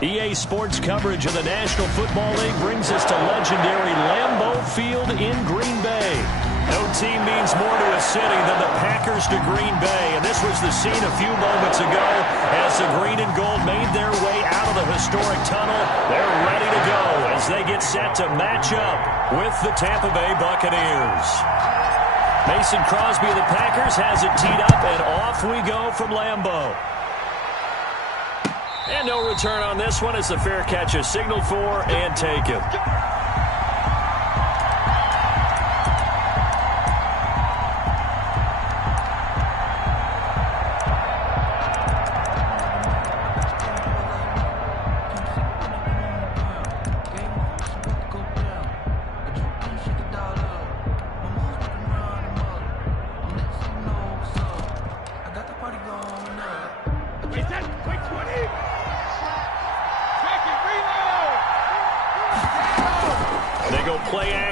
EA Sports coverage of the National Football League brings us to legendary Lambeau Field in Green Bay. No team means more to a city than the Packers to Green Bay, and this was the scene a few moments ago as the green and gold made their way out of the historic tunnel. They're ready to go as they get set to match up with the Tampa Bay Buccaneers. Mason Crosby of the Packers has it teed up, and off we go from Lambeau. And no return on this one as the fair catch is signaled for and taken.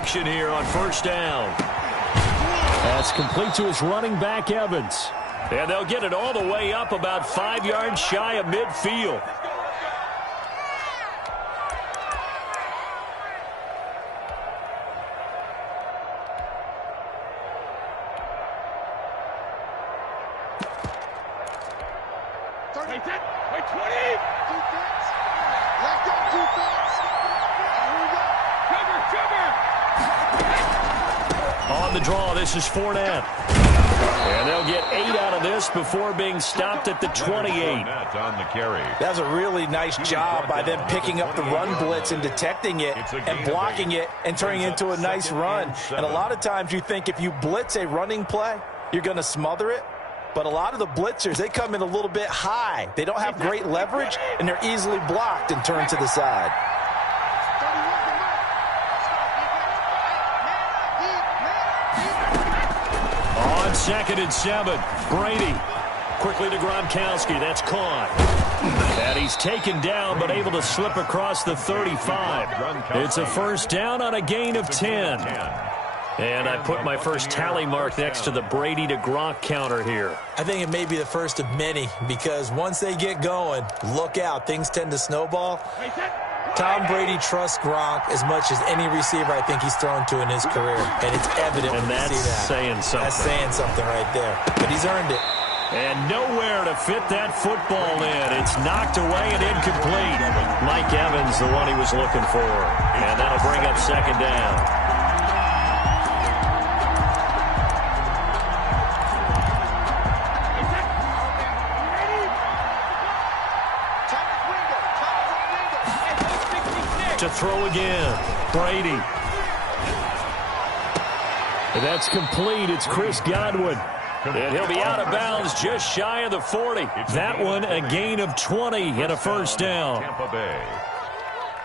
Here on first down. That's complete to his running back, Evans. And they'll get it all the way up about 5 yards shy of midfield. On the draw, this is Fournette. And they'll get 8 out of this before being stopped at the 28. That's a really nice job by them picking up the run blitz and detecting it and blocking it and turning it into a nice run. And a lot of times you think if you blitz a running play, you're going to smother it. But a lot of the blitzers, they come in a little bit high. They don't have great leverage, and they're easily blocked and turned to the side. On 2nd and 7, Brady quickly to Gronkowski. That's caught. And he's taken down but able to slip across the 35. It's a first down on a gain of 10. And I put my first tally mark next to the Brady to Gronk counter here. I think it may be the first of many because once they get going, look out. Things tend to snowball. Tom Brady trusts Gronk as much as any receiver I think he's thrown to in his career. And it's evident when you see that. Saying something. That's saying something right there. But he's earned it. And nowhere to fit that football in. It's knocked away and incomplete. Mike Evans, the one he was looking for. And that'll bring up 2nd down. To throw again, Brady. And that's complete. It's Chris Godwin. And he'll be out of bounds just shy of the 40. That one a gain of 20 and a first down.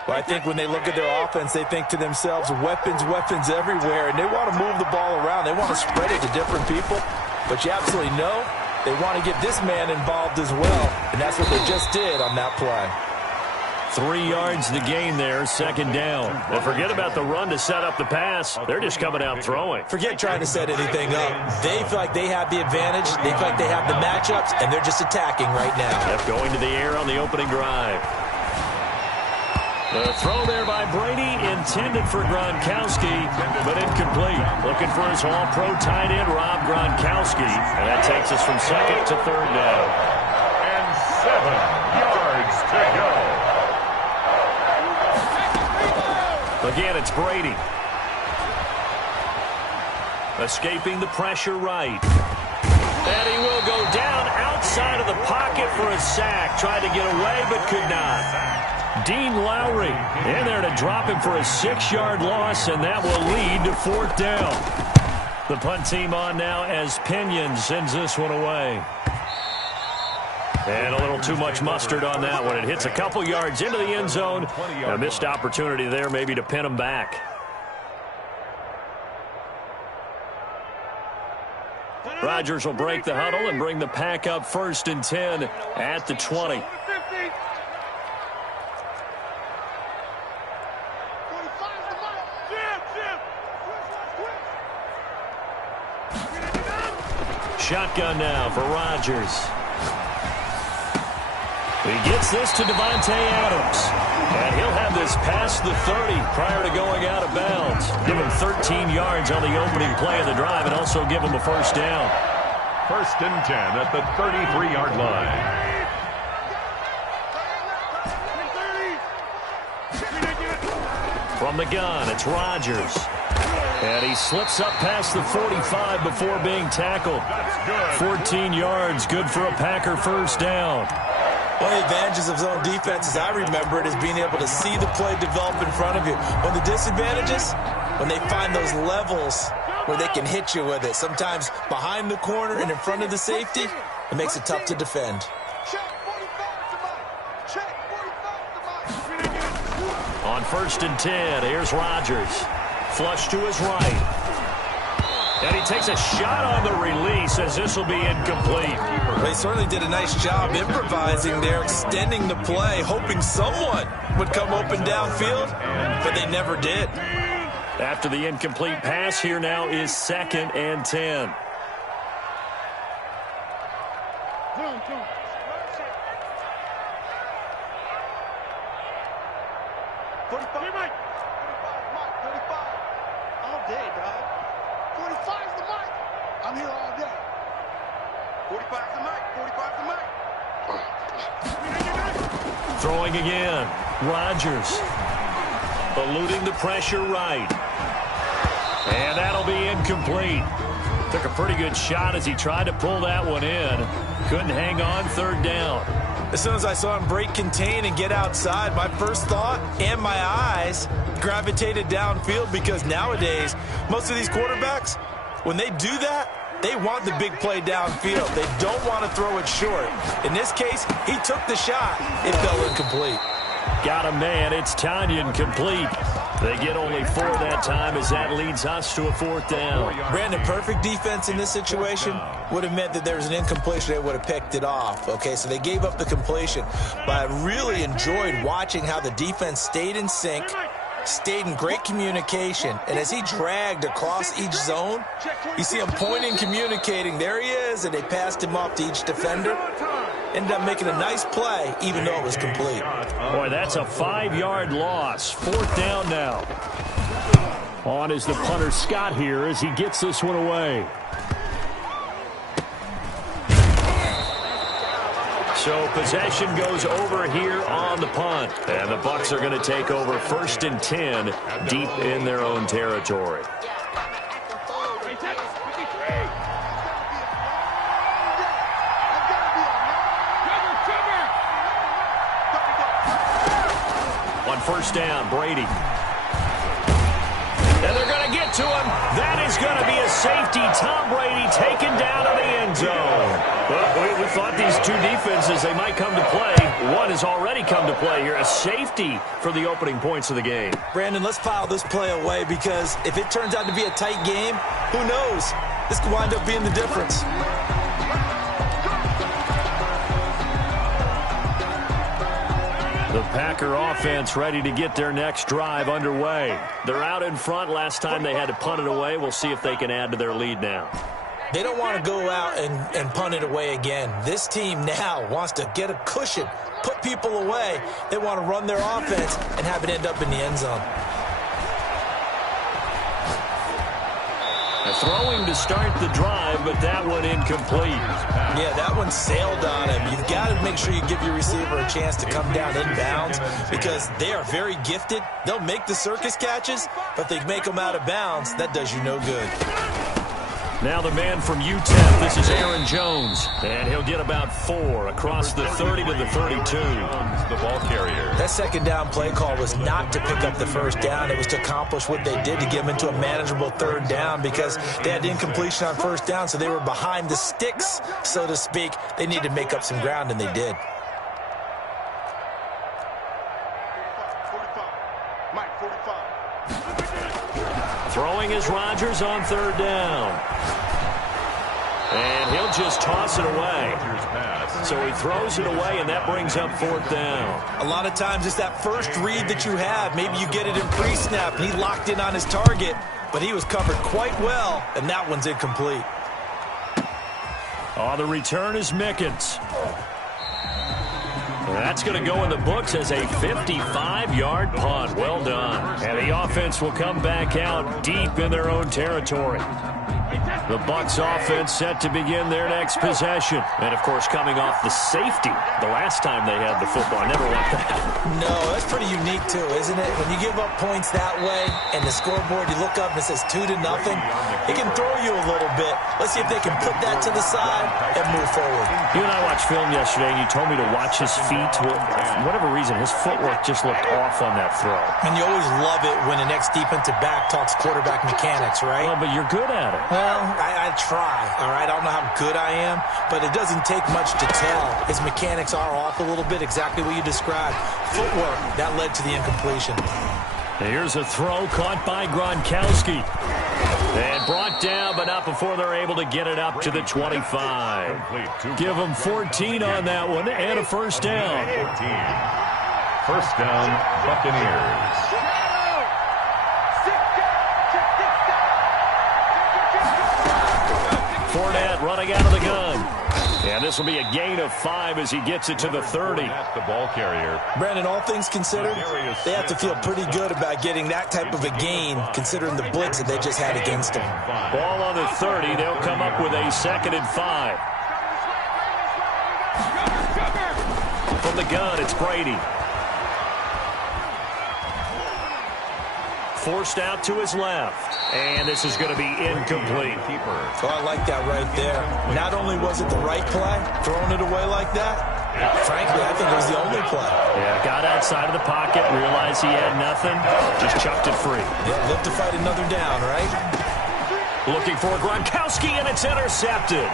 Well, I think when they look at their offense, they think to themselves, weapons everywhere. And they want to move the ball around. They want to spread it to different people. But you absolutely know they want to get this man involved as well. And that's what they just did on that play. 3 yards the gain there, 2nd down. And forget about the run to set up the pass. They're just coming out throwing. Forget trying to set anything up. They feel like they have the advantage. They feel like they have the matchups, and they're just attacking right now. Yep, going to the air on the opening drive. The throw there by Brady intended for Gronkowski, but incomplete. Looking for his all-pro tight end, Rob Gronkowski. And that takes us from 2nd to 3rd down. And 7 yards to go. Again, it's Brady. Escaping the pressure right. And he will go down outside of the pocket for a sack. Tried to get away, but could not. Dean Lowry in there to drop him for a 6-yard loss, and that will lead to 4th down. The punt team on now as Pinion sends this one away. And a little too much mustard on that one. It hits a couple yards into the end zone. A missed opportunity there maybe to pin him back. Rodgers will break the huddle and bring the pack up 1st and 10 at the 20. Shotgun now for Rodgers. He gets this to Davante Adams. And he'll have this past the 30 prior to going out of bounds. Give him 13 yards on the opening play of the drive and also give him a first down. 1st and 10 at the 33-yard line. From the gun, it's Rodgers. And he slips up past the 45 before being tackled. 14 yards, good for a Packer first down. One of the advantages of zone defense, as I remember it, is being able to see the play develop in front of you. One of the disadvantages, when they find those levels where they can hit you with it, sometimes behind the corner and in front of the safety, it makes it tough to defend. On 1st and 10, here's Rodgers. Flush to his right. And he takes a shot on the release as this will be incomplete. They certainly did a nice job improvising there, extending the play, hoping someone would come open downfield, but they never did. After the incomplete pass, here now is 2nd and 10. Throwing again. Rodgers eluding the pressure right. And that'll be incomplete. Took a pretty good shot as he tried to pull that one in. Couldn't hang on 3rd down. As soon as I saw him break contain and get outside, my first thought and my eyes gravitated downfield, because nowadays, most of these quarterbacks, when they do that, they want the big play downfield. They don't want to throw it short. In this case, he took the shot. It fell incomplete. Got a man. It's Tanyan complete. They get only 4 that time as that leads us to a 4th down. Brandon, perfect defense in this situation would have meant that there was an incompletion. They would have picked it off. Okay, so they gave up the completion. But I really enjoyed watching how the defense stayed in sync, stayed in great communication, and as he dragged across each zone, you see him pointing, communicating. There he is, and they passed him off to each defender. Ended up making a nice play, even though it was complete. Boy, that's a 5-yard loss. 4th down now. On is the punter, Scott, here as he gets this one away. So possession goes over here on the punt. And the Bucs are going to take over 1st and 10 deep in their own territory. On 1st down, Brady. And they're going to get to him. That is going to be a safety. Tom Brady taken down in the end zone. Well, we thought these two defenses, they might come to play. One has already come to play here. A safety for the opening points of the game. Brandon, let's file this play away, because if it turns out to be a tight game, who knows? This could wind up being the difference. The Packer offense ready to get their next drive underway. They're out in front. Last time they had to punt it away. We'll see if they can add to their lead now. They don't want to go out and punt it away again. This team now wants to get a cushion, put people away. They want to run their offense and have it end up in the end zone. Throwing to start the drive, but that one incomplete. Yeah, that one sailed on him. You've got to make sure you give your receiver a chance to come down inbounds, because they are very gifted. They'll make the circus catches, but they make them out of bounds. That does you no good. Now the man from UTEP, this is Aaron Jones, and he'll get about 4 across the 30 to the 32. The ball carrier. That 2nd down play call was not to pick up the 1st down. It was to accomplish what they did, to get them into a manageable 3rd down, because they had incompletion on 1st down, so they were behind the sticks, so to speak. They needed to make up some ground, and they did. Throwing is Rodgers on 3rd down. And he'll just toss it away. So he throws it away, and that brings up 4th down. A lot of times it's that first read that you have. Maybe you get it in pre-snap, and he locked in on his target, but he was covered quite well, and that one's incomplete. Oh, the return is Mickens. That's going to go in the books as a 55-yard punt. Well done. And the offense will come back out deep in their own territory. The Bucs offense set to begin their next possession. And, of course, coming off the safety the last time they had the football. I never want that. No, that's pretty unique, too, isn't it? When you give up points that way and the scoreboard, you look up and it says 2-0, it can throw you a little bit. Let's see if they can put that to the side and move forward. You and I watched film yesterday, and you told me to watch his feet. Well, for whatever reason, his footwork just looked off on that throw. And you always love it when the next defensive back talks quarterback mechanics, right? Well, but you're good at it. Well, I try, all right? I don't know how good I am, but it doesn't take much to tell. His mechanics are off a little bit, exactly what you described. Footwork, that led to the incompletion. Here's a throw caught by Gronkowski. And brought down, but not before they're able to get it up to the 25. Give them 14 on that one and a first down. First down, Buccaneers. Fournette running out of the gun. And this will be a gain of 5 as he gets it to the 30. The ball carrier. Brandon, all things considered, they have to feel pretty good about getting that type of a gain, considering the blitz that they just had against them. Ball on the 30. They'll come up with a 2nd and 5. From the gun, it's Brady. Forced out to his left. And this is going to be incomplete. Oh, I like that right there. Not only was it the right play, throwing it away like that, frankly, I think it was the only play. Yeah, got outside of the pocket, realized he had nothing, just chucked it free. Yeah, live to fight another down, right? Looking for Gronkowski, and it's intercepted.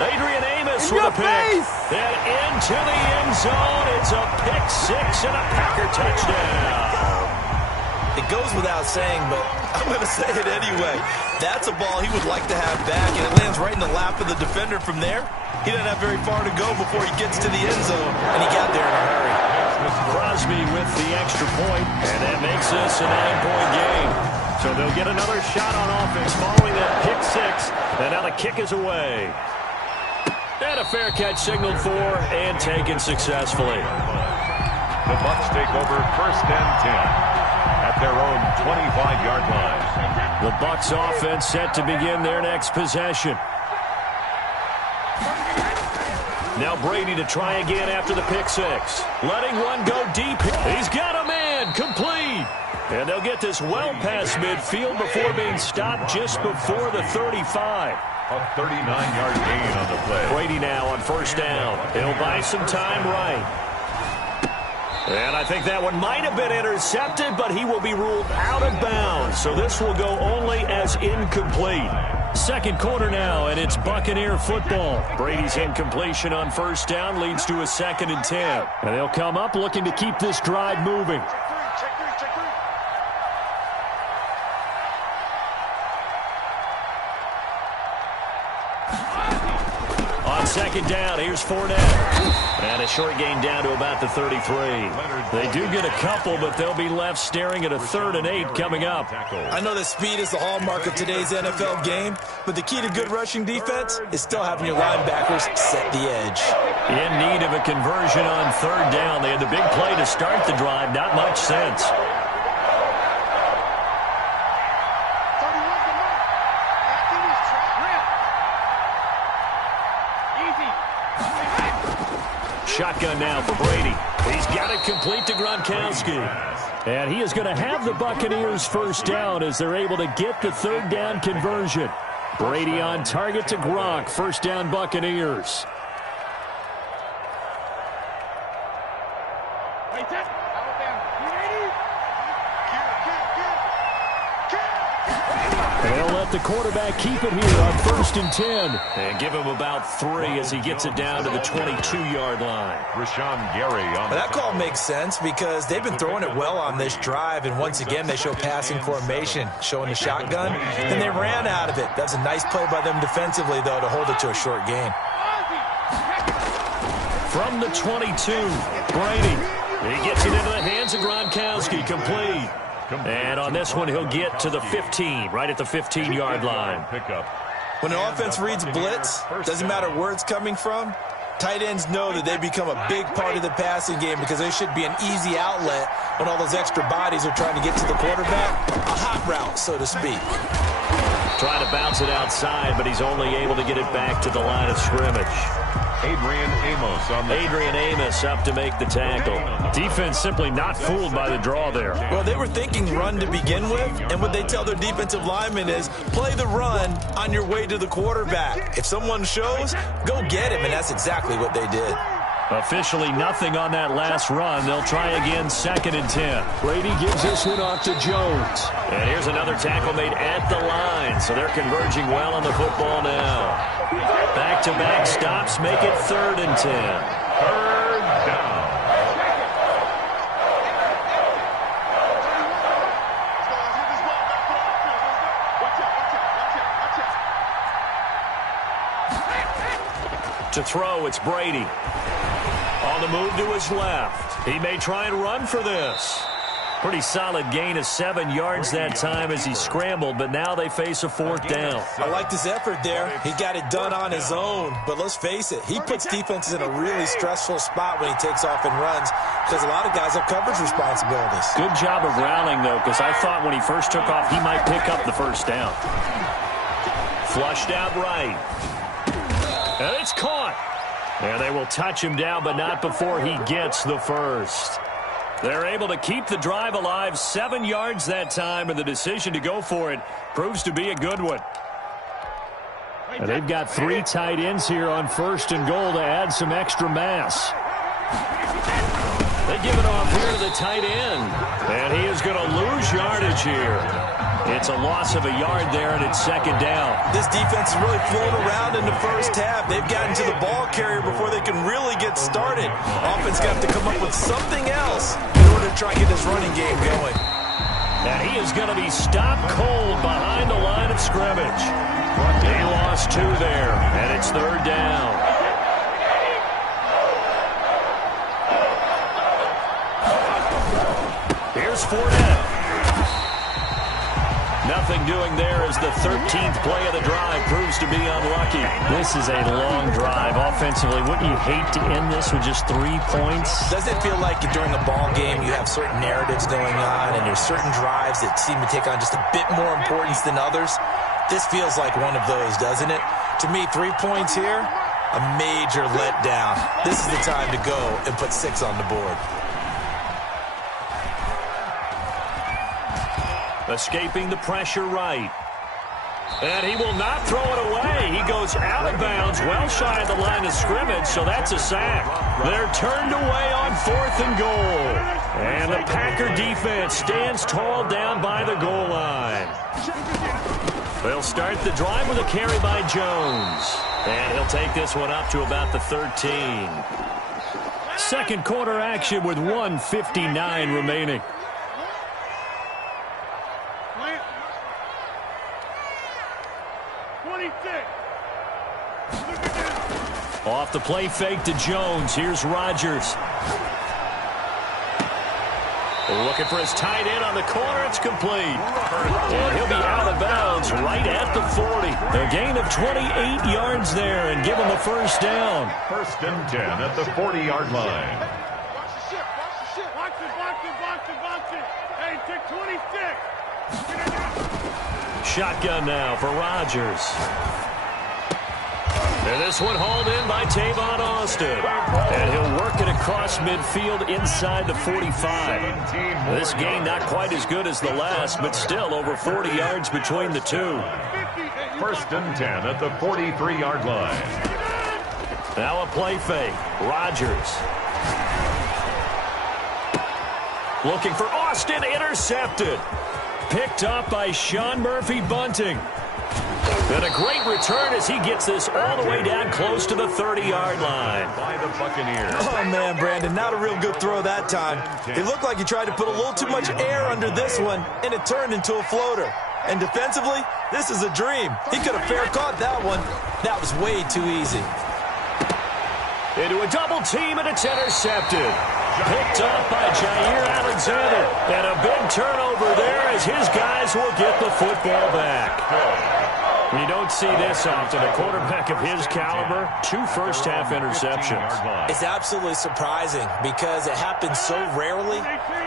Adrian Amos with a pick. Then into the end zone. It's a pick 6 and a Packer touchdown. It goes without saying, but I'm going to say it anyway. That's a ball he would like to have back, and it lands right in the lap of the defender from there. He doesn't have very far to go before he gets to the end zone, and he got there in a hurry. Crosby with the extra point, and that makes this a 9-point game. So they'll get another shot on offense following that pick 6, and now the kick is away. And a fair catch signaled for and taken successfully. The Bucs take over 1st and 10. At their own 25-yard line. The Bucs offense set to begin their next possession. Now Brady to try again after the pick 6. Letting one go deep. He's got a man. Complete. And they'll get this well past midfield before being stopped just before the 35. A 39-yard gain on the play. Brady now on 1st down. He'll buy some time right. And I think that one might have been intercepted, but he will be ruled out of bounds. So this will go only as incomplete. 2nd quarter now, and it's Buccaneer football. Brady's incompletion on 1st down leads to a 2nd and 10. And they'll come up looking to keep this drive moving. On 2nd down, here's Fournette. And a short gain down to about the 33. They do get a couple, but they'll be left staring at a 3rd and 8 coming up. I know that speed is the hallmark of today's NFL game, but the key to good rushing defense is still having your linebackers set the edge. In need of a conversion on 3rd down. They had the big play to start the drive. Not much sense. Shotgun now for Brady. He's got it complete to Gronkowski. And he is going to have the Buccaneers 1st down as they're able to get the 3rd down conversion. Brady on target to Gronk. 1st down Buccaneers. They'll let the quarterback keep it here on 1st and 10. And give him about 3 as he gets it down to the 22-yard line. Rashawn Gary on that call makes sense because they've been throwing it well on this drive, and once again they show passing formation, showing the shotgun, and they ran out of it. That's a nice play by them defensively, though, to hold it to a short gain. From the 22, Brady. He gets it into the hands of Gronkowski, complete. And on this one, he'll get to the 15, right at the 15-yard line. When an offense reads blitz, doesn't matter where it's coming from, Tight ends know that they become a big part of the passing game because they should be an easy outlet when all those extra bodies are trying to get to the quarterback. A hot route, so to speak. Trying to bounce it outside, but he's only able to get it back to the line of scrimmage. Adrian Amos up to make the tackle. Defense simply not fooled by the draw there. Well, they were thinking run to begin with, and what they tell their defensive linemen is play the run on your way to the quarterback. If someone shows, go get him, and that's exactly what they did. Officially nothing on that last run. They'll try again, 2nd and 10. Brady gives this one off to Jones. And here's another tackle made at the line, so they're converging well on the football now. Back-to-back stops make it 3rd and 10. 3rd down. To throw, it's Brady. On the move to his left. He may try and run for this. Pretty solid gain of 7 yards that time as he scrambled, but now they face a 4th down. I liked his effort there. He got it done on his own, but let's face it, he puts defenses in a really stressful spot when he takes off and runs because a lot of guys have coverage responsibilities. Good job of rallying, though, because I thought when he first took off, he might pick up the 1st down. Flushed out right. And it's caught. And they will touch him down, but not before he gets the 1st. They're able to keep the drive alive, 7 yards that time, and the decision to go for it proves to be a good one. And they've got 3 tight ends here on 1st and goal to add some extra mass. They give it off here to the tight end, and he is going to lose yardage here. It's a loss of a yard there, and it's 2nd down. This defense is really flown around in the first half. They've gotten to the ball carrier before they can really get started. Offense got to come up with something else in order to try and get this running game going. And he is going to be stopped cold behind the line of scrimmage. They lost 2 there, and it's 3rd down. Here's Fournette. Nothing doing there as the 13th play of the drive proves to be unlucky. This is a long drive offensively. Wouldn't you hate to end this with just 3 points? Doesn't it feel like during a ball game you have certain narratives going on and there's certain drives that seem to take on just a bit more importance than others? This feels like one of those, doesn't it? To me, 3 points here, a major letdown. This is the time to go and put 6 on the board. Escaping the pressure right. And he will not throw it away. He goes out of bounds, well shy of the line of scrimmage, so that's a sack. They're turned away on 4th and goal. And the Packer defense stands tall down by the goal line. They'll start the drive with a carry by Jones. And he'll take this one up to about the 13. Second quarter action with 1:59 remaining. Off the play fake to Jones. Here's Rodgers. Looking for his tight end on the corner. It's complete. And he'll be out of bounds right at the 40. A gain of 28 yards there and give him a 1st down. 1st and 10 at the 40-yard line. Watch the ship. Watch it. Hey, take 26. Shotgun now for Rodgers. And this one hauled in by Tavon Austin. And he'll work it across midfield inside the 45. This game not quite as good as the last, but still over 40 yards between the two. 1st and 10 at the 43-yard line. Now a play fake. Rodgers. Looking for Austin. Intercepted. Picked up by Sean Murphy-Bunting. And a great return as he gets this all the way down close to the 30-yard line. By the Buccaneers. Oh, man, Brandon, not a real good throw that time. It looked like he tried to put a little too much air under this one, and it turned into a floater. And defensively, this is a dream. He could have fair caught that one. That was way too easy. Into a double team, and it's intercepted. Picked up by Jair Alexander. And a big turnover there as his guys will get the football back. You don't see this often. A quarterback of his caliber, 2 first-half interceptions. It's absolutely surprising because it happens so rarely.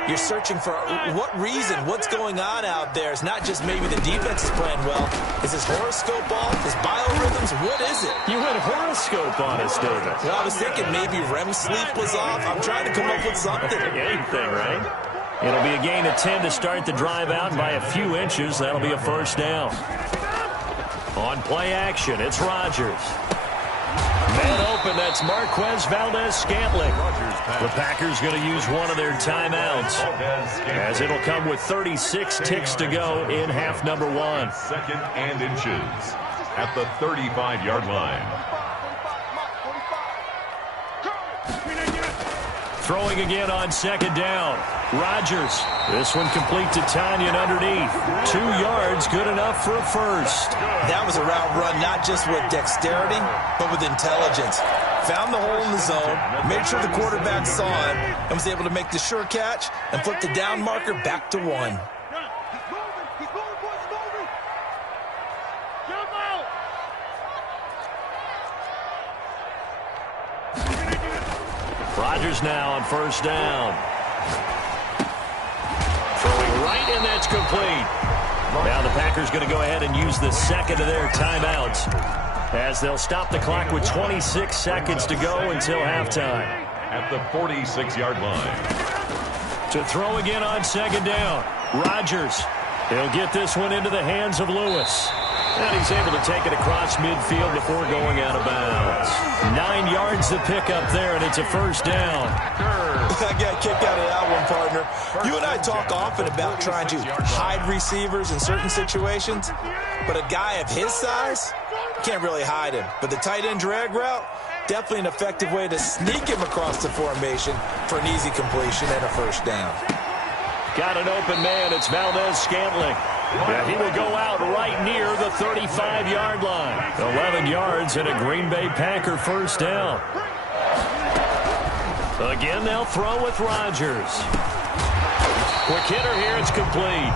You're searching for what reason, what's going on out there. It's not just maybe the defense is playing well. Is his horoscope off? His biorhythms? What is it? You went horoscope on us, David. Well, I was thinking maybe REM sleep was off. I'm trying to come up with something. Anything, right? It'll be a gain of 10 to start the drive out, and by a few inches, that'll be a first down. On play action, it's Rodgers. Man open, that's Marquez Valdez-Scantling. The Packers going to use one of their timeouts, as it'll come with 36 ticks to go in half number 1. Second and inches at the 35-yard line. Throwing again on second down. Rodgers. This one complete to Tanyan underneath. 2 yards, good enough for a first. That was a route run not just with dexterity, but with intelligence. Found the hole in the zone, made sure the quarterback saw it, and was able to make the sure catch and flip the down marker back to 1. Rodgers now on first down. Throwing right, and that's complete. Now the Packers going to go ahead and use the second of their timeouts, as they'll stop the clock with 26 seconds to go until halftime. At the 46-yard line. To throw again on second down. Rodgers. He'll get this one into the hands of Lewis. And he's able to take it across midfield before going out of bounds. 9 yards to pick up there, and it's a first down. I got kicked out of that one, partner. You and I talk often about trying to hide receivers in certain situations, but a guy of his size, can't really hide him. But the tight end drag route, definitely an effective way to sneak him across the formation for an easy completion and a first down. Got an open man. It's Valdez-Scantling. And he will go out right near the 35-yard line. 11 yards and a Green Bay Packer first down. Again, they'll throw with Rodgers. Quick hitter here. It's complete.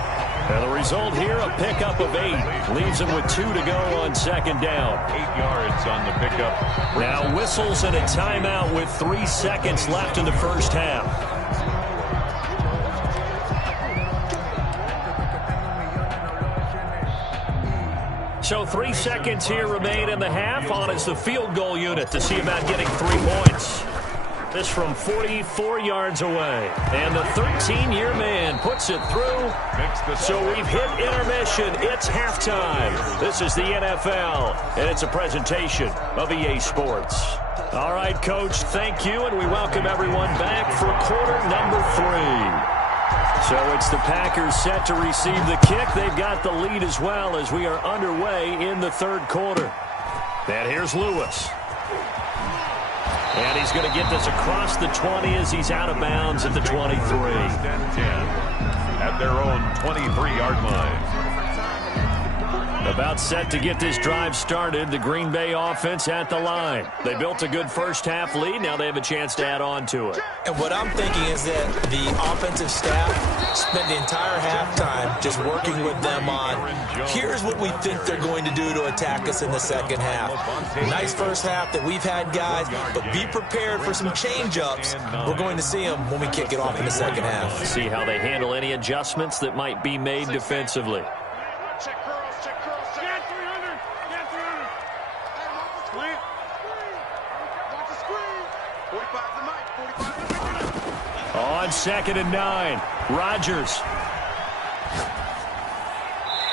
And the result here, a pickup of 8. Leaves him with 2 to go on second down. 8 yards on the pickup. Now whistles and a timeout with 3 seconds left in the first half. So 3 seconds here remain in the half. On is the field goal unit to see about getting 3 points. This from 44 yards away. And the 13-year man puts it through. So we've hit intermission. It's halftime. This is the NFL, and it's a presentation of EA Sports. All right, Coach, thank you, and we welcome everyone back for quarter number 3. So it's the Packers set to receive the kick. They've got the lead as well as we are underway in the third quarter. And here's Lewis. And he's going to get this across the 20 as he's out of bounds at the 23. At their own 23-yard line. About set to get this drive started, the Green Bay offense at the line. They built a good first-half lead. Now they have a chance to add on to it. And what I'm thinking is that the offensive staff spent the entire halftime just working with them on, here's what we think they're going to do to attack us in the second half. Nice first half that we've had, guys, but be prepared for some change-ups. We're going to see them when we kick it off in the second half. See how they handle any adjustments that might be made defensively. On 2nd and 9, Rodgers.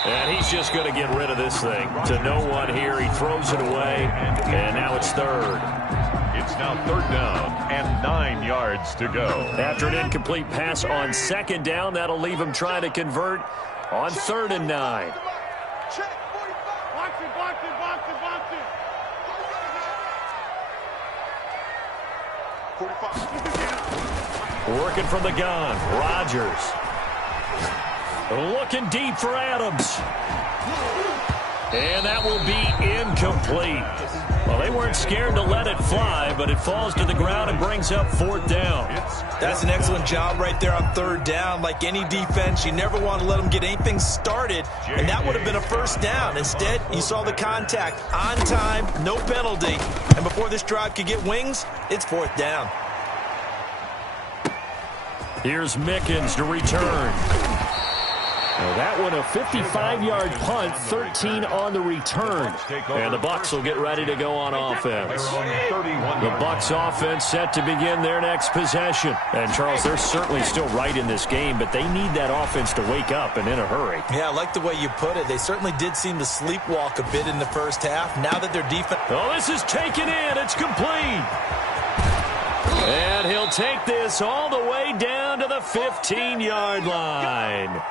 And he's just going to get rid of this thing to no one here. He throws it away, and now it's third. It's now third down and 9 yards to go. After an incomplete pass on second down, that'll leave him trying to convert on 3rd and 9. Working from the gun, Rodgers. Looking deep for Adams. And that will be incomplete. Well, they weren't scared to let it fly, but it falls to the ground and brings up 4th down. That's an excellent job right there on 3rd down. Like any defense, you never want to let them get anything started, and that would have been a 1st down. Instead, you saw the contact on time, no penalty, and before this drive could get wings, it's 4th down. Here's Mickens to return. Well, that one a 55-yard punt, 13 on the return. And the Bucs will get ready to go on offense. The Bucs offense set to begin their next possession. And, Charles, they're certainly still right in this game, but they need that offense to wake up and in a hurry. Yeah, I like the way you put it. They certainly did seem to sleepwalk a bit in the first half. Now that their defense... Oh, this is taken in. It's complete. And he'll take this all the way down to the 15-yard line.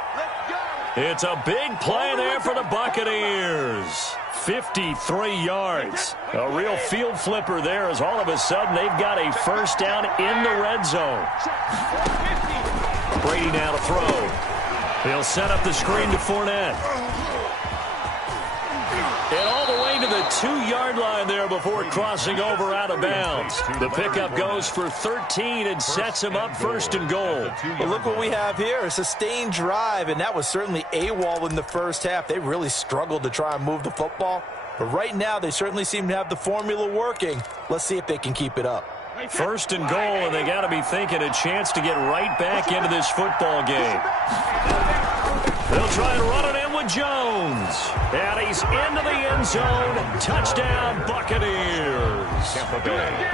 It's a big play there for the Buccaneers. 53 yards. A real field flipper there as all of a sudden they've got a 1st down in the red zone. Brady now to throw. He'll set up the screen to Fournette. And all the way to the 2-yard line there before crossing over out of bounds. The pickup goes for 13 and sets him up 1st and goal. Well, look what we have here, a sustained drive, and that was certainly AWOL in the first half. They really struggled to try and move the football, but right now they certainly seem to have the formula working. Let's see if they can keep it up. 1st and goal, and they got to be thinking a chance to get right back into this football game. They'll try and run it in with Jones. And he's into the end zone. Touchdown, Buccaneers.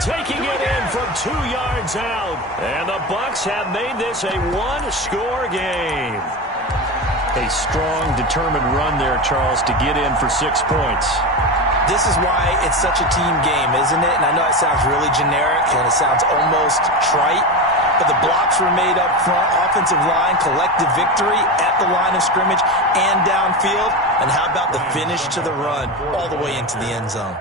Taking it in from 2 yards out. And the Bucs have made this a 1-score game. A strong, determined run there, Charles, to get in for 6 points. This is why it's such a team game, isn't it? And I know it sounds really generic and it sounds almost trite, but the blocks were made up front, offensive line, collective victory at the line of scrimmage and downfield. And how about the finish to the run all the way into the end zone?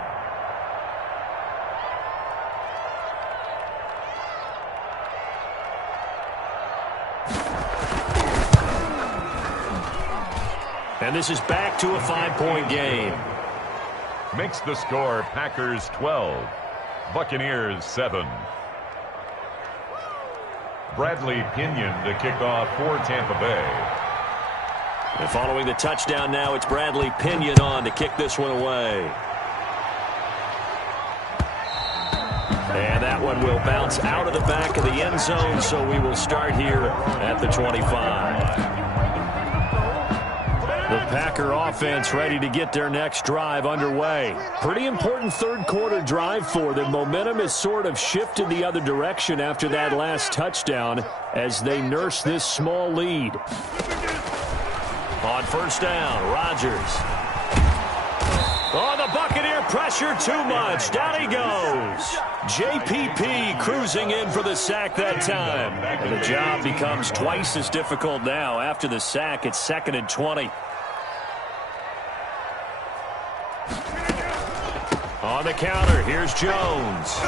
And this is back to a 5-point game. Makes the score Packers 12, Buccaneers 7. Bradley Pinion to kick off for Tampa Bay. And following the touchdown now, it's Bradley Pinion on to kick this one away. And that one will bounce out of the back of the end zone, so we will start here at the 25. The Packer offense ready to get their next drive underway. Pretty important 3rd quarter drive for them. Momentum has sort of shifted the other direction after that last touchdown as they nurse this small lead. On 1st down, Rodgers. Oh, the Buccaneer pressure too much. Down he goes. JPP cruising in for the sack that time. And the job becomes twice as difficult now. After the sack, it's 2nd and 20. On the counter, here's Jones.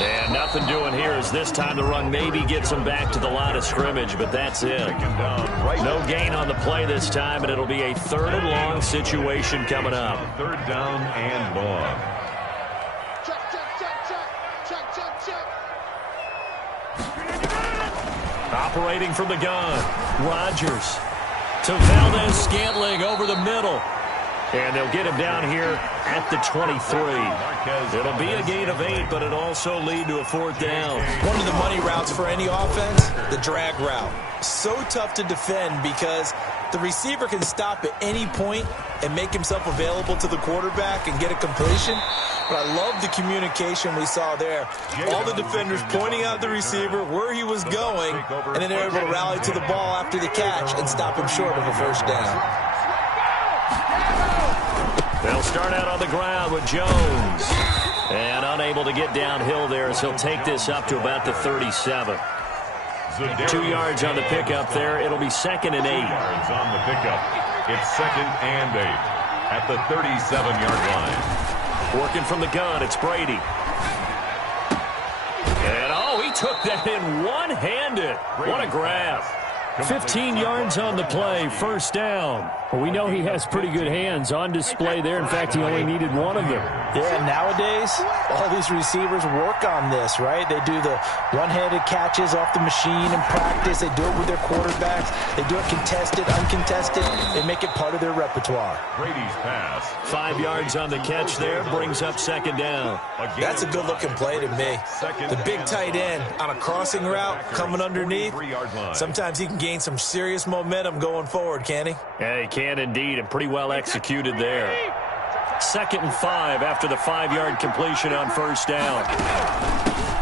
And nothing doing here as this time the run maybe gets him back to the line of scrimmage, but that's it. No gain on the play this time, and it'll be a 3rd and long situation coming up. 3rd down and long. Operating from the gun, Rodgers to Valdez-Scantling over the middle. And they'll get him down here at the 23. It'll be a gain of 8, but it'll also lead to a 4th down. One of the money routes for any offense, the drag route. So tough to defend because the receiver can stop at any point and make himself available to the quarterback and get a completion. But I love the communication we saw there. All the defenders pointing out the receiver where he was going, and then they're able to rally to the ball after the catch and stop him short of a 1st down. They'll start out on the ground with Jones. And unable to get downhill there as he'll take this up to about the 37. 2 yards on the pickup there. It'll be 2nd and 8. 2 yards on the pickup. It's 2nd and 8 at the 37-yard line. Working from the gun, it's Brady. And, oh, he took that in one-handed. What a grab. 15 yards on the play, first down. Well, we know he has pretty good hands on display there. In fact, he only needed one of them. Yeah, nowadays, all these receivers work on this, right? They do the one-handed catches off the machine in practice. They do it with their quarterbacks. They do it contested, uncontested. They make it part of their repertoire. Brady's pass. 5 yards on the catch there, brings up second down. That's a good-looking play to me. The big tight end on a crossing route coming underneath. Sometimes he can gain some serious momentum going forward, can he? Yeah, he can indeed, and pretty well executed there. 2nd and 5 after the 5-yard completion on first down.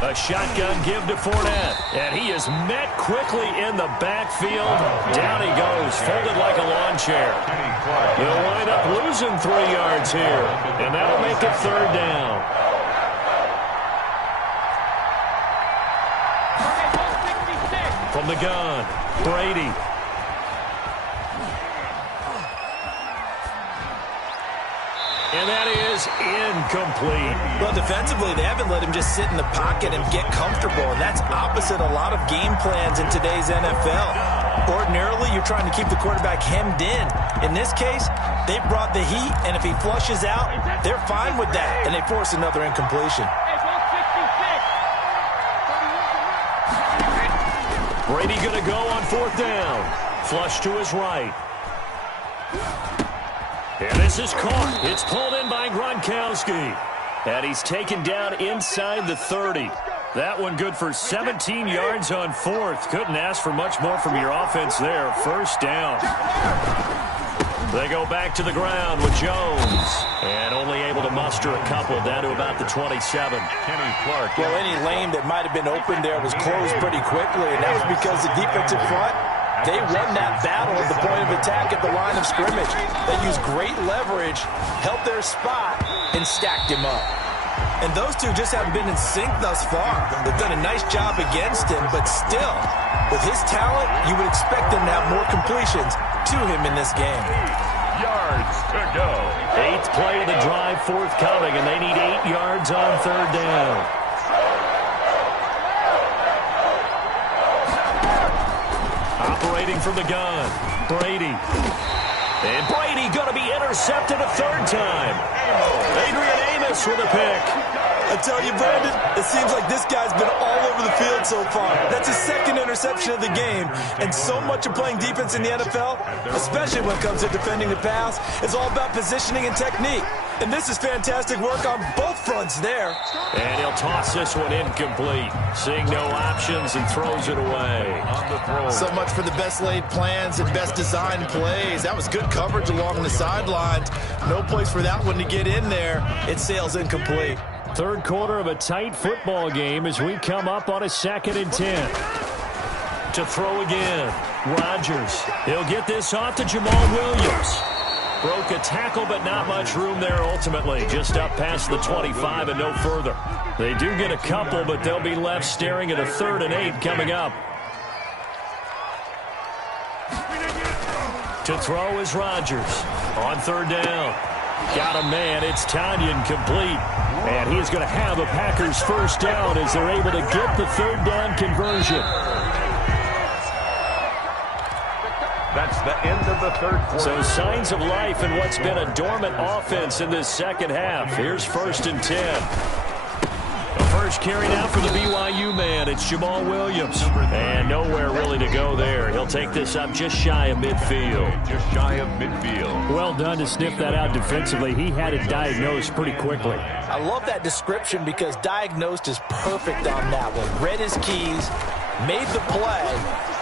A shotgun give to Fournette, and he is met quickly in the backfield. Down he goes, folded like a lawn chair. They'll wind up losing 3 yards here, and that'll make it third down. From the gun, Brady. And that is incomplete. Well, defensively, they haven't let him just sit in the pocket and get comfortable, and that's opposite a lot of game plans in today's NFL. Ordinarily, you're trying to keep the quarterback hemmed in. In this case, they brought the heat, and if he flushes out, they're fine with that, and they force another incompletion. Brady going to go on 4th down. Flush to his right. And this is caught. It's pulled in by Gronkowski. And he's taken down inside the 30. That one good for 17 yards on 4th. Couldn't ask for much more from your offense there. First down. They go back to the ground with Jones. And only able to muster a couple down to about the 27. Kenny Clark. Well, any lane that might have been open there was closed pretty quickly, and that was because the defensive front, they won that battle at the point of attack at the line of scrimmage. They used great leverage, held their spot, and stacked him up. And those two just haven't been in sync thus far. They've done a nice job against him, but still, with his talent, you would expect them to have more completions to him in this game. Yards to go. 8th play of the drive forthcoming, and they need 8 yards on 3rd down. Operating from the gun, Brady. And Brady going to be intercepted a 3rd time. Adrian Amos with a pick. I tell you, Brandon, it seems like this guy's been all over the field so far. That's his 2nd interception of the game. And so much of playing defense in the NFL, especially when it comes to defending the pass, is all about positioning and technique. And this is fantastic work on both fronts there. And he'll toss this one incomplete. Seeing no options, he throws it away. On the throw. So much for the best laid plans and best designed plays. That was good coverage along the sidelines. No place for that one to get in there. It sails incomplete. 3rd quarter of a tight football game as we come up on a 2nd and 10. To throw again, Rodgers. He'll get this off to Jamal Williams. Broke a tackle, but not much room there ultimately. Just up past the 25 and no further. They do get a couple, but they'll be left staring at a 3rd and 8 coming up. To throw is Rodgers. On 3rd down. Got a man. It's Tanyan complete. And he's going to have a Packers first down as they're able to get the 3rd down conversion. That's the end of the 3rd quarter. So signs of life in what's been a dormant offense in this 2nd half. Here's 1st and 10. The first carry now for the BYU man. It's Jamal Williams. And nowhere really to go there. He'll take this up just shy of midfield. Just shy of midfield. Well done to sniff that out defensively. He had it diagnosed pretty quickly. I love that description because diagnosed is perfect on that one. Read his keys, made the play,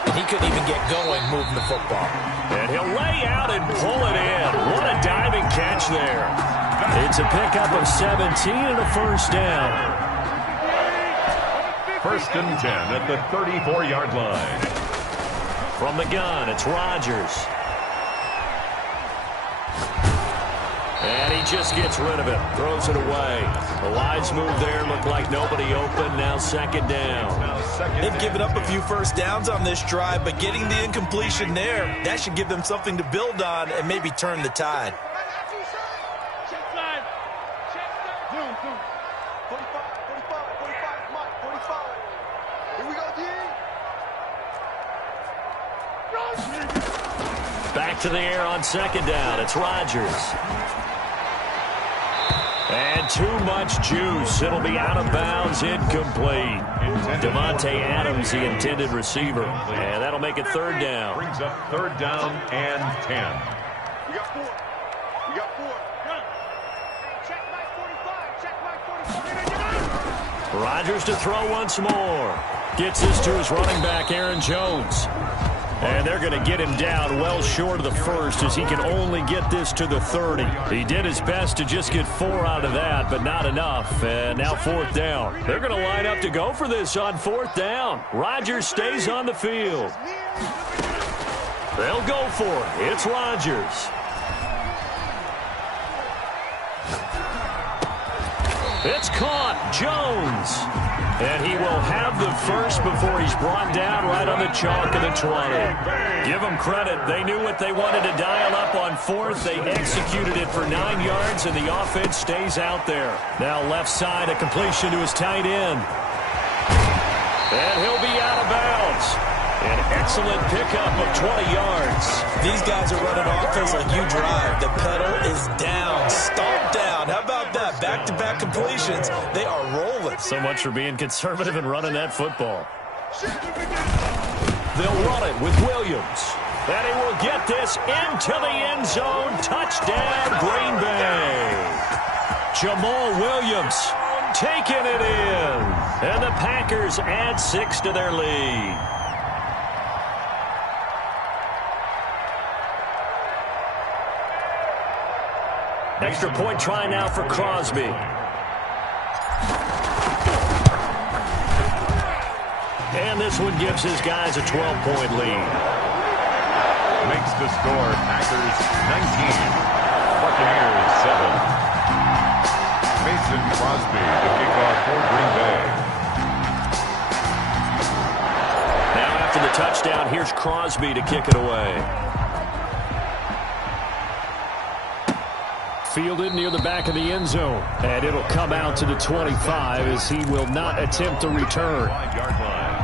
and he couldn't even get going moving the football. And he'll lay out and pull it in. What a diving catch there. It's a pickup of 17 and a first down. 1st and 10 at the 34-yard line. From the gun, it's Rodgers. And he just gets rid of it. Throws it away. The wise move there. Looked like nobody open. Now 2nd down. They've given up a few first downs on this drive, but getting the incompletion there, that should give them something to build on and maybe turn the tide. Back to the air on second down. It's Rodgers. And too much juice. It'll be out of bounds, incomplete. Devontae Adams, the intended receiver. And that'll make it third down. Brings up third down and 10. We got 4. We got 4. Run. Check my 45. Check my 45. Rodgers to throw once more. Gets this to his running back, Aaron Jones. And they're going to get him down well short of the first as he can only get this to the 30. He did his best to just get 4 out of that, but not enough. And now fourth down. They're going to line up to go for this on fourth down. Rodgers stays on the field. They'll go for it. It's Rodgers. It's caught. Jones. And he will have the first before he's brought down right on the chalk of the 20. Give them credit. They knew what they wanted to dial up on fourth. They executed it for 9 yards, and the offense stays out there. Now left side, a completion to his tight end. And he'll be out of bounds. An excellent pickup of 20 yards. These guys are running offense like you drive. The pedal is down, stomped down. How about that? Back-to-back completions. They are rolling. So much for being conservative and running that football. They'll run it with Williams. And he will get this into the end zone. Touchdown, Green Bay. Jamal Williams taking it in. And the Packers add 6 to their lead. Extra point try now for Crosby. And this one gives his guys a 12-point lead. Makes the score Packers 19, Buccaneers 7. Mason Crosby to kick off for Green Bay. Now after the touchdown, here's Crosby to kick it away. Fielded near the back of the end zone. And it'll come out to the 25 as he will not attempt a return. 5-yard line.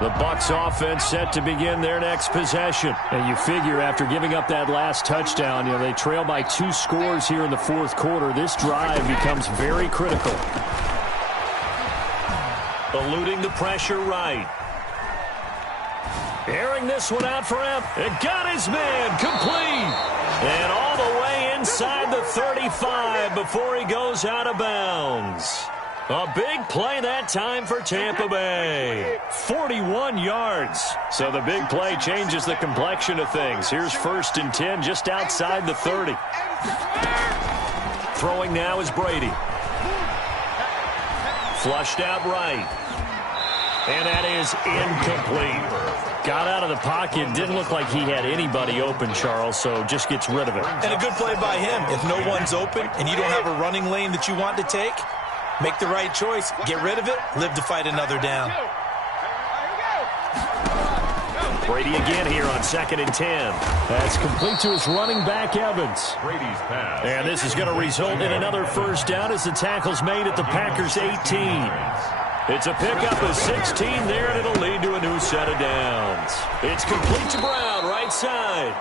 The Bucs offense set to begin their next possession. And you figure after giving up that last touchdown, they trail by 2 scores here in the fourth quarter. This drive becomes very critical. Eluding the pressure right. Airing this one out for him. And got his man complete. And all the way inside the 35 before he goes out of bounds. A big play that time for Tampa Bay. 41 yards. So the big play changes the complexion of things. Here's 1st and 10 just outside the 30. Throwing now is Brady. Flushed out right. And that is incomplete. Got out of the pocket. Didn't look like he had anybody open, Charles, so just gets rid of it. And a good play by him. If no one's open and you don't have a running lane that you want to take, make the right choice. Get rid of it. Live to fight another down. Brady again here on 2nd and 10. That's complete to his running back, Evans. Brady's pass. And this is going to result in another first down as the tackle's made at the Packers' 18. It's a pickup of 16 there, and it'll lead to a new set of downs. It's complete to Brown, right side.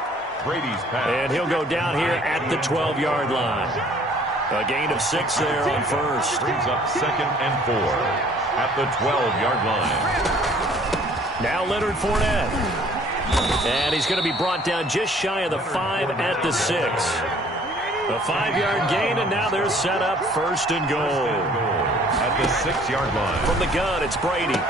Brady's pass. And he'll go down here at the 12-yard line. A gain of 6 there on first. Brings up 2nd and 4 at the 12-yard line. Now Leonard Fournette. And he's going to be brought down just shy of the 5 at the 6. A 5-yard gain, and now they're set up 1st and goal. At the 6-yard line. From the gun, it's Brady.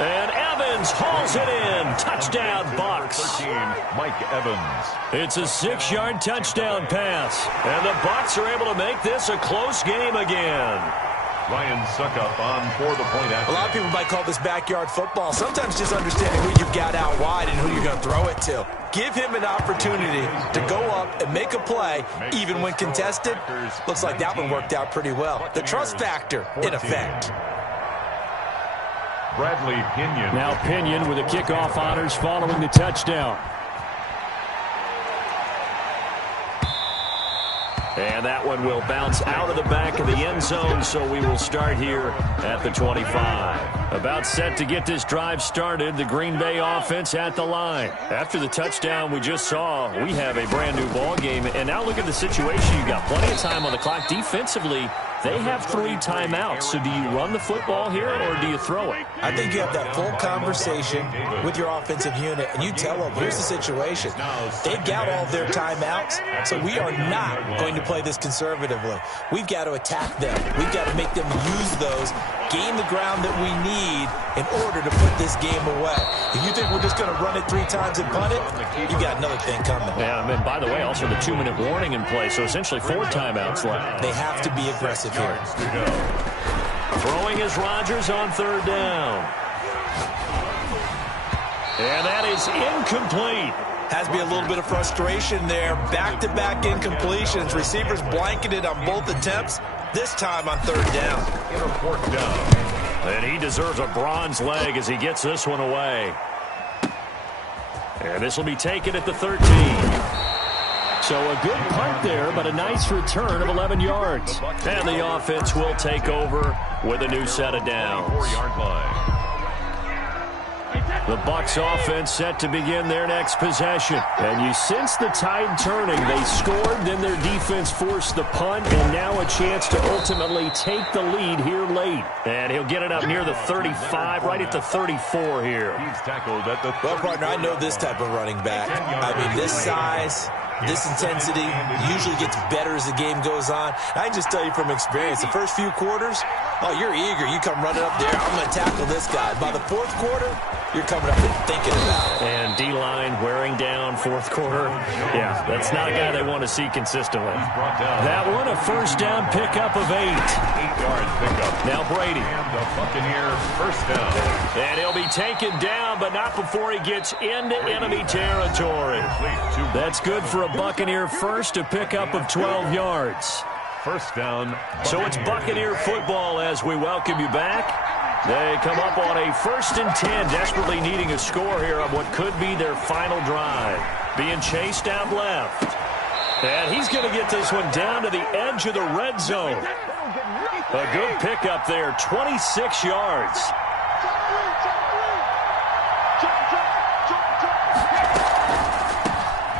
And Evans hauls it in. Touchdown, Bucs. 13, Mike Evans. It's a 6-yard touchdown pass. And the Bucs are able to make this a close game again. Ryan Suckup on for the point after. A lot of people might call this backyard football. Sometimes just understanding who you've got out wide and who you're going to throw it to. Give him an opportunity to go up and make a play, even when contested. Looks like that one worked out pretty well. The trust factor in effect. Bradley Pinion. Now Pinion with the kickoff honors following the touchdown. And that one will bounce out of the back of the end zone, so we will start here at the 25. About set to get this drive started, the Green Bay offense at the line. After the touchdown we just saw, we have a brand-new ball game. And now look at the situation. You've got plenty of time on the clock. Defensively, they have 3 timeouts. So do you run the football here or do you throw it? I think you have that full conversation with your offensive unit, and you tell them, here's the situation. They've got all their timeouts, so we are not going to play this conservatively. We've got to attack them. We've got to make them use those, gain the ground that we need in order to put this game away. If you think we're just going to run it 3 times and punt it, you got another thing coming. Yeah, and by the way, also the 2-minute warning in play, so essentially 4 timeouts left. They have to be aggressive here. Throwing is Rodgers on 3rd down. And that is incomplete. Has to be a little bit of frustration there. Back-to-back incompletions. Receivers blanketed on both attempts. This time on 3rd down. And he deserves a bronze leg as he gets this one away. And this will be taken at the 13. So a good punt there, but a nice return of 11 yards. And the offense will take over with a new set of downs. 4-yard line. The Bucs offense set to begin their next possession. And you sense the tide turning. They scored, then their defense forced the punt, and now a chance to ultimately take the lead here late. And he'll get it up near the 35, right at the 34 here. He's tackled at the 30. Well, partner, I know this type of running back. I mean, this size, this intensity usually gets better as the game goes on. I can just tell you from experience, the first few quarters, oh, you're eager. You come running up there. I'm going to tackle this guy. By the 4th quarter, you're coming up and thinking about it. And D-line wearing down 4th quarter. Yeah, that's not a guy they want to see consistently. That one, a 1st down pickup of 8. 8-yard pickup. Now Brady. And the Buccaneer 1st down. And he'll be taken down, but not before he gets into enemy territory. That's good for a Buccaneer first, a pickup of 12 yards. 1st down. So it's Buccaneer football as we welcome you back. They come up on a 1st and 10, desperately needing a score here on what could be their final drive. Being chased out left. And he's going to get this one down to the edge of the red zone. A good pickup there, 26 yards.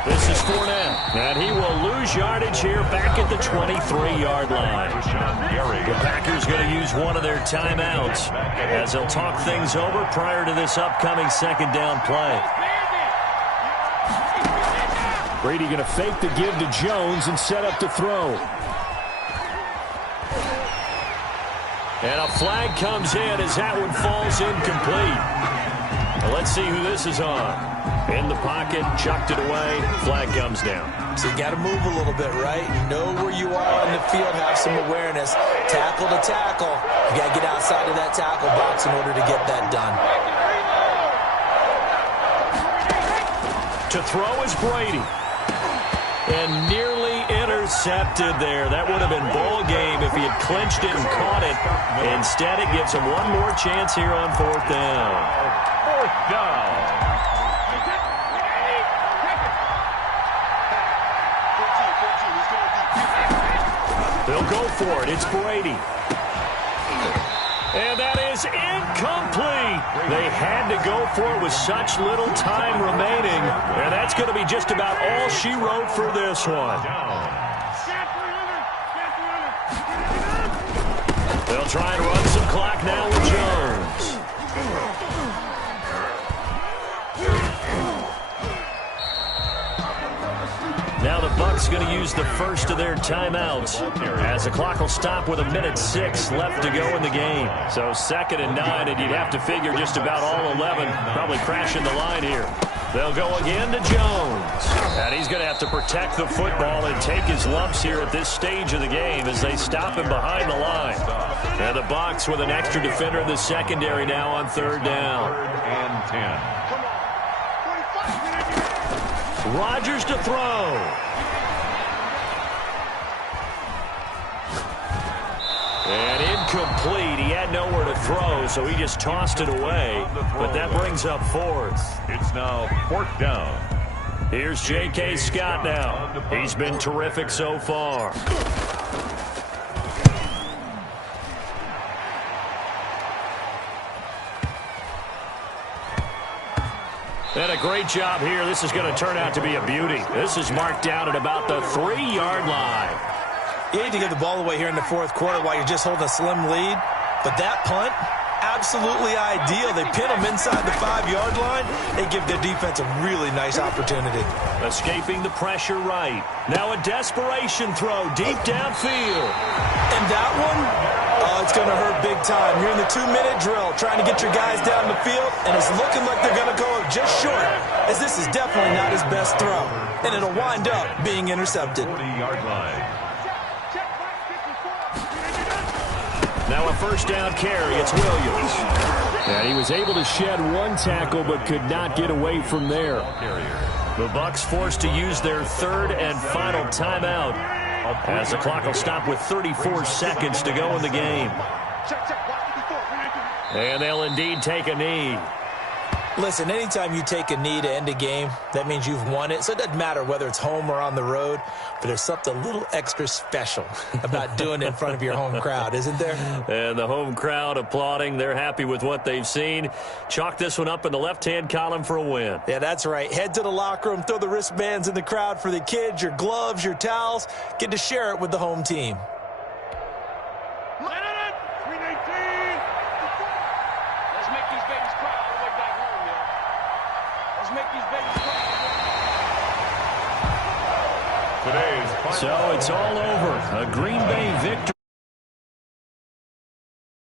This is Fournette, and he will lose yardage here back at the 23-yard line. The Packers going to use one of their timeouts as they'll talk things over prior to this upcoming 2nd down play. Brady going to fake the give to Jones and set up to throw. And a flag comes in as that one falls incomplete. Well, let's see who this is on. In the pocket, chucked it away, flag comes down. So you got to move a little bit, right? You know where you are on the field, have some awareness. Tackle to tackle. You got to get outside of that tackle box in order to get that done. To throw is Brady. And nearly intercepted there. That would have been ball game if he had clinched it and caught it. Instead, it gives him one more chance here on 4th down. 4th down. They'll go for it. It's Brady. And that is incomplete. They had to go for it with such little time remaining. And that's going to be just about all she wrote for this one. They'll try and run some clock now with Jones. Now the Bucs going to use the first of their timeouts as the clock will stop with 1:06 left to go in the game. So 2nd and 9, and you'd have to figure just about all 11 probably crashing the line here. They'll go again to Jones. And he's going to have to protect the football and take his lumps here at this stage of the game as they stop him behind the line. And the Bucs with an extra defender in the secondary now on 3rd down. 3rd and 10. Rodgers to throw. And incomplete. He had nowhere to throw, so he just tossed it away. But that brings up 4th. It's now 4th down. Here's J.K. Scott now. He's been terrific so far. And a great job here. This is going to turn out to be a beauty. This is marked down at about the 3-yard line. You need to get the ball away here in the fourth quarter while you're just holding a slim lead. But that punt, absolutely ideal. They pin them inside the 5-yard line. They give their defense a really nice opportunity. Escaping the pressure right. Now a desperation throw deep downfield. And that one, it's going to hurt big time. You're in the 2-minute drill trying to get your guys down the field, and it's looking like they're going to go just short, as this is definitely not his best throw. And it'll wind up being intercepted. 40-yard line. Now a first down carry. It's Williams. And he was able to shed one tackle but could not get away from there. The Bucs forced to use their third and final timeout as the clock will stop with 34 seconds to go in the game. And they'll indeed take a knee. Listen, anytime you take a knee to end a game, that means you've won it. So it doesn't matter whether it's home or on the road, but there's something a little extra special about doing it in front of your home crowd, isn't there? And the home crowd applauding. They're happy with what they've seen. Chalk this one up in the left-hand column for a win. Yeah, that's right. Head to the locker room, throw the wristbands in the crowd for the kids, your gloves, your towels. Get to share it with the home team. So it's all over. A Green Bay victory.